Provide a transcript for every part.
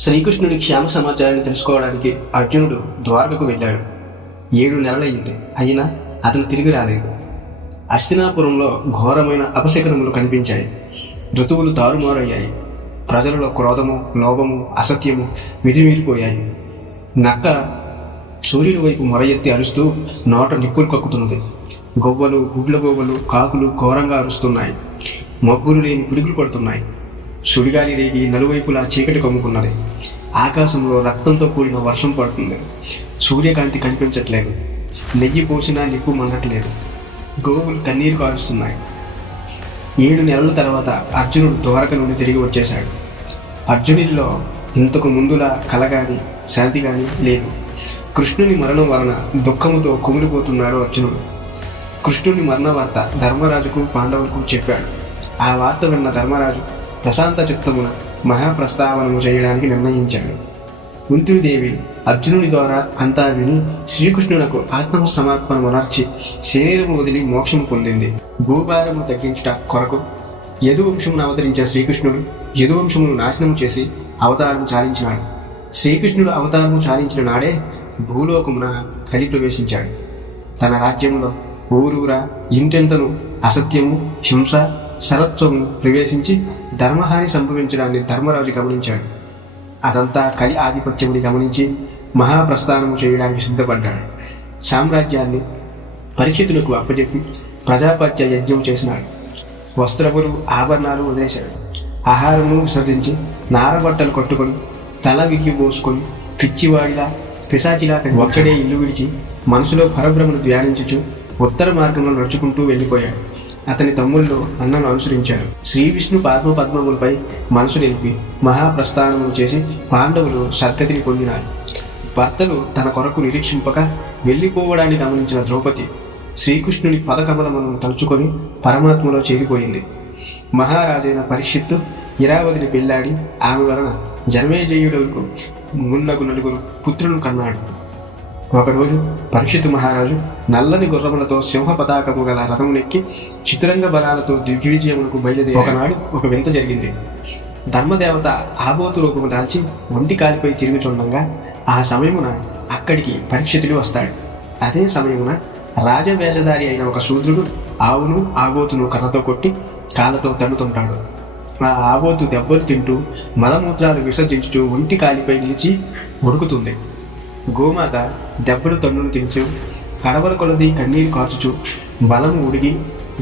శ్రీకృష్ణుడి క్షేమ సమాచారాన్ని తెలుసుకోవడానికి అర్జునుడు ద్వారకకు వెళ్ళాడు. 7 నెలలయ్యింది. అయినా అతను తిరిగి రాలేదు. హస్తినాపురంలో ఘోరమైన అపశకనములు కనిపించాయి. ఋతువులు తారుమారయ్యాయి. ప్రజలలో క్రోధము, లోభము, అసత్యము మితిమీరిపోయాయి. నక్క సూర్యుని వైపు మొర ఎత్తి అరుస్తూ నోట నిప్పులు కక్కుతున్నది. గొవ్వలు, గుడ్ల గొవ్వలు, కాకులు ఘోరంగా అరుస్తున్నాయి. మబ్బులు లేని పిడుగులు పడుతున్నాయి. సుడిగాలి రేగి నలువైపులా చీకటి కమ్ముకున్నది. ఆకాశంలో రక్తంతో కూడిన వర్షం పడుతుంది. సూర్యకాంతి కనిపించట్లేదు. నెయ్యి పోసినా నిప్పు మండట్లేదు. గోవులు కన్నీరు కారుస్తున్నాయి. 7 నెలల తర్వాత అర్జునుడు ద్వారక నుండి తిరిగి వచ్చేశాడు. అర్జునుడిలో ఇంతకు ముందులా కల కానీ శాంతి కానీ లేదు. కృష్ణుని మరణం వలన దుఃఖముతో కుమిలిపోతున్నాడు అర్జునుడు. కృష్ణుని మరణ వార్త ధర్మరాజుకు, పాండవులకు చెప్పాడు. ఆ వార్త విన్న ధర్మరాజు ప్రశాంత చిత్తమున మహాప్రస్తావనము చేయడానికి నిర్ణయించాడు. కుంతీదేవి అర్జునుని ద్వారా అంతా విని శ్రీకృష్ణునకు ఆత్మసమర్పణమునర్చి శరీరము వదిలి మోక్షము పొందింది. భూభారము తగ్గించుట కొరకు యదువంశమును అవతరించిన శ్రీకృష్ణుడు యదువంశమును నాశనం చేసి అవతారం చాలించినాడు. శ్రీకృష్ణుడు అవతారము చాలించిన నాడే భూలోకమున కలి ప్రవేశించాడు. తన రాజ్యంలో ఊరూరా ఇంటెంటను అసత్యము, హింస, శరత్వము ప్రవేశించి ధర్మహాని సంభవించడాన్ని ధర్మరాజు గమనించాడు. అదంతా కలి ఆధిపత్యముని గమనించి మహాప్రస్థానము చేయడానికి సిద్ధపడ్డాడు. సామ్రాజ్యాన్ని పరీక్షితులకు అప్పచెప్పి ప్రజాపత్య యజ్ఞం చేసినాడు. వస్త్రములు, ఆభరణాలు వదిలేశాడు. ఆహారమును విసర్జించి నారబట్టలు కట్టుకొని తల విరిగి పోసుకొని పిచ్చివాడిలా పిశాచిలా ఒక్కడే ఇల్లు విడిచి మనసులో పరబ్రహ్మను ధ్యానించుచు ఉత్తర మార్గంలో నడుచుకుంటూ వెళ్ళిపోయాడు. అతని తమ్ముళ్ళు అన్నను అనుసరించారు. శ్రీ విష్ణు పద్మములపై మనసు నిలిపి మహాప్రస్థానములు చేసి పాండవులు సద్గతిని పొందినారు. భర్తలు తన కొరకు నిరీక్షింపక వెళ్ళిపోవడానికి గమనించిన ద్రౌపది శ్రీకృష్ణుని పదకమలమును తలుచుకొని పరమాత్మలో చేరిపోయింది. మహారాజైన పరీక్షిత్తు ఇరావతిని పెళ్ళాడి ఆమె వలన జన్మేజయుడుకు మున్నగు 9 పుత్రులను కన్నాడు. ఒకరోజు పరీక్షితు మహారాజు నల్లని గుర్రములతో సింహ పతాకము గల రథమునెక్కి చిత్రంగ బలాలతో దిగ్విజయమునకు బయలుదేరి. ఒకనాడు ఒక వింత జరిగింది. ధర్మదేవత ఆబోతు రూపము దాల్చి ఒంటి కాలిపై తిరుగుచుండగా ఆ సమయమున అక్కడికి పరీక్షితుడు వస్తాడు. అదే సమయమున రాజవేషధారి అయిన ఒక శూద్రుడు ఆవును, ఆబోతును కర్రతో కొట్టి కాళ్ళతో తన్నుతుంటాడు. ఆ ఆబోతు దెబ్బలు తింటూ మలమూత్రాలు విసర్జించుచూ ఒంటి కాలిపై నిలిచి ఉడుకుతుంది. గోమాత దెబ్బలు తన్నులు తింటూ కడవల కొలది కన్నీరు కార్చుచు బలము ఉడిగి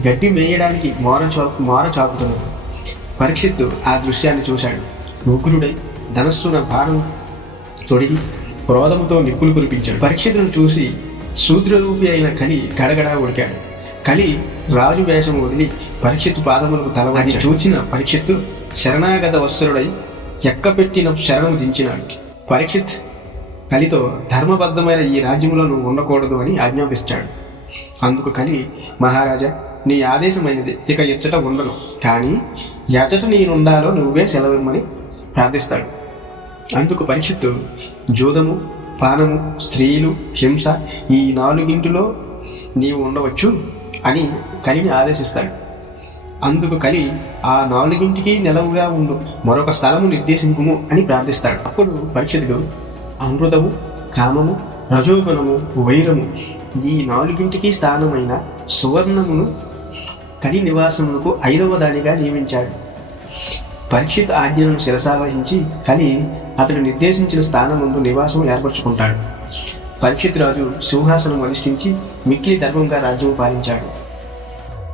గడ్డి మేయడానికి మోర చాపుతున్నాడు. పరీక్షిత్తు ఆ దృశ్యాన్ని చూశాడు. ఉగ్రుడై ధనస్సున భారం తొడిగి క్రోధముతో నిప్పులు కురిపించాడు. పరీక్షితును చూసి శూద్రరూపి అయిన కలి గడగడా ఉడికాడు. కలి రాజు వేషం వదిలి పరీక్షిత్తు పాదములకు తల అది చూచిన పరీక్షిత్తు శరణాగత వత్సరుడై ఎక్కపెట్టిన శరణము దించినాడు. పరీక్షిత్ కలితో ధర్మబద్ధమైన ఈ రాజ్యంలో నువ్వు ఉండకూడదు అని ఆజ్ఞాపిస్తాడు. అందుకు కలి, మహారాజా, నీ ఆదేశమైనది, ఇక ఎచ్చట ఉండను, కానీ ఎచ్చట నేనుండాలో నువ్వే సెలవిమ్మని ప్రార్థిస్తాడు. అందుకు పరీక్షిత్తు జూదము, పానము, స్త్రీలు, హింస ఈ 4 నీవు ఉండవచ్చు అని కలిని ఆదేశిస్తాడు. అందుకు కలి ఆ 4 నెలవుగా ఉండు మరొక స్థలము నిర్దేశింపుము అని ప్రార్థిస్తాడు. అప్పుడు పరీక్షితుడు అమృతము, కామము, రజోగుణము, వైరము ఈ 4 స్థానమైన సువర్ణమును కలి నివాసములకు 5వ దానిగా నియమించాడు. పరీక్షిత్ ఆజ్ఞలను శిరసావహించి కలి అతడు నిర్దేశించిన స్థానముందు నివాసం ఏర్పరచుకుంటాడు. పరీక్షిత్ రాజు సింహాసనం అధిష్ఠించి మిక్కిలి ధర్మంగా రాజ్యం పాలించాడు.